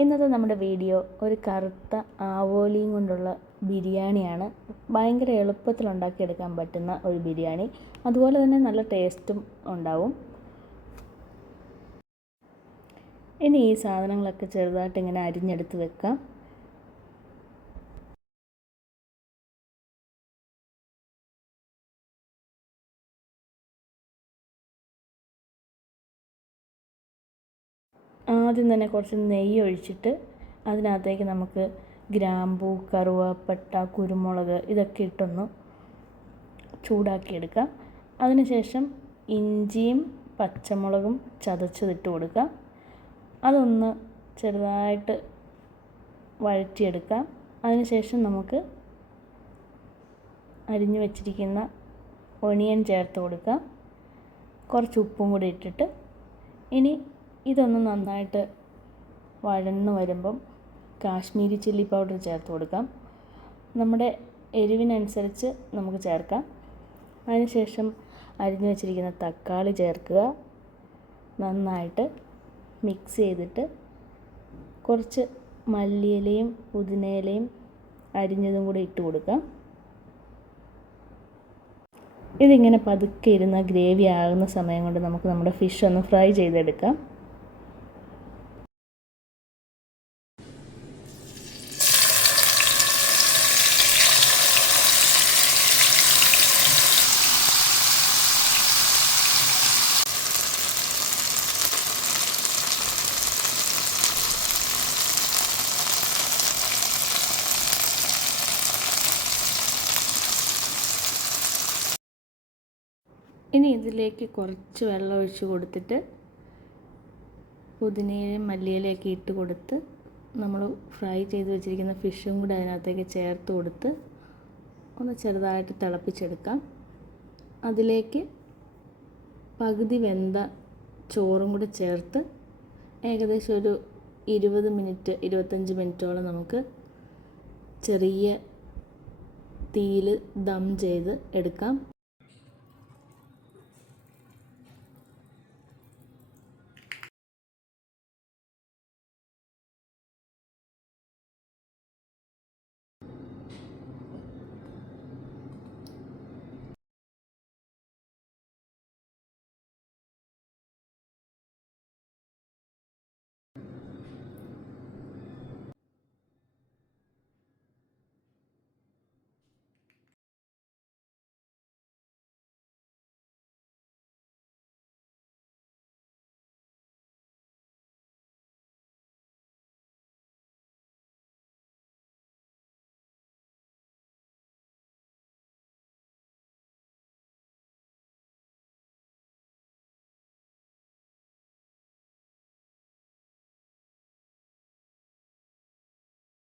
ഇന്നത്തെ നമ്മുടെ വീഡിയോ ഒരു കറുത്ത ആവോലിയും കൊണ്ടുള്ള ബിരിയാണിയാണ്. ഭയങ്കര എളുപ്പത്തിൽ ഉണ്ടാക്കിയെടുക്കാൻ പറ്റുന്ന ഒരു ബിരിയാണി. അതുപോലെ തന്നെ നല്ല ടേസ്റ്റും ഉണ്ടാവും. ഇനി ഈ സാധനങ്ങളൊക്കെ ചെറുതായിട്ട് ഇങ്ങനെ അരിഞ്ഞെടുത്ത് വെക്കാം. ആദ്യം തന്നെ കുറച്ച് നെയ്യ് ഒഴിച്ചിട്ട് അതിനകത്തേക്ക് നമുക്ക് ഗ്രാമ്പൂ കറുവപ്പട്ട കുരുമുളക് ഇതൊക്കെ ഇട്ടൊന്ന് ചൂടാക്കിയെടുക്കാം. അതിനുശേഷം ഇഞ്ചിയും പച്ചമുളകും ചതച്ചതിട്ട് കൊടുക്കാം. അതൊന്ന് ചെറുതായിട്ട് വഴറ്റിയെടുക്കാം. അതിനുശേഷം നമുക്ക് അരിഞ്ഞു വച്ചിരിക്കുന്ന ഒണിയൻ ചേർത്ത് കൊടുക്കാം. കുറച്ച് ഉപ്പും കൂടി ഇട്ടിട്ട്. ഇനി ഇതൊന്ന് നന്നായിട്ട് വഴന്ന് വരുമ്പം കാശ്മീരി ചില്ലി പൗഡർ ചേർത്ത് കൊടുക്കാം. നമ്മുടെ എരിവിനനുസരിച്ച് നമുക്ക് ചേർക്കാം. അതിനുശേഷം അരിഞ്ഞു വെച്ചിരിക്കുന്ന തക്കാളി ചേർക്കുക. നന്നായിട്ട് മിക്സ് ചെയ്തിട്ട് കുറച്ച് മല്ലിയിലയും പുതിനയിലയും അരിഞ്ഞതും കൂടി ഇട്ട് കൊടുക്കാം. ഇതിങ്ങനെ പതുക്കെ ഇരുന്ന ഗ്രേവി ആകുന്ന സമയം കൊണ്ട് നമുക്ക് നമ്മുടെ ഫിഷ് ഒന്ന് ഫ്രൈ ചെയ്തെടുക്കാം. ഇനി ഇതിലേക്ക് കുറച്ച് വെള്ളം ഒഴിച്ച് കൊടുത്തിട്ട് പുതിനയിലയും മല്ലിയിലയൊക്കെ ഇട്ട് കൊടുത്ത് നമ്മൾ ഫ്രൈ ചെയ്ത് വെച്ചിരിക്കുന്ന ഫിഷും കൂടി അതിനകത്തേക്ക് ചേർത്ത് കൊടുത്ത് ഒന്ന് ചെറുതായിട്ട് തിളപ്പിച്ചെടുക്കാം. അതിലേക്ക് പകുതി വെന്ത ചോറും കൂടി ചേർത്ത് ഏകദേശം ഒരു ഇരുപത് മിനിറ്റ് ഇരുപത്തഞ്ച് മിനിറ്റോളം നമുക്ക് ചെറിയ തീയിൽ ദം ചെയ്ത് എടുക്കാം.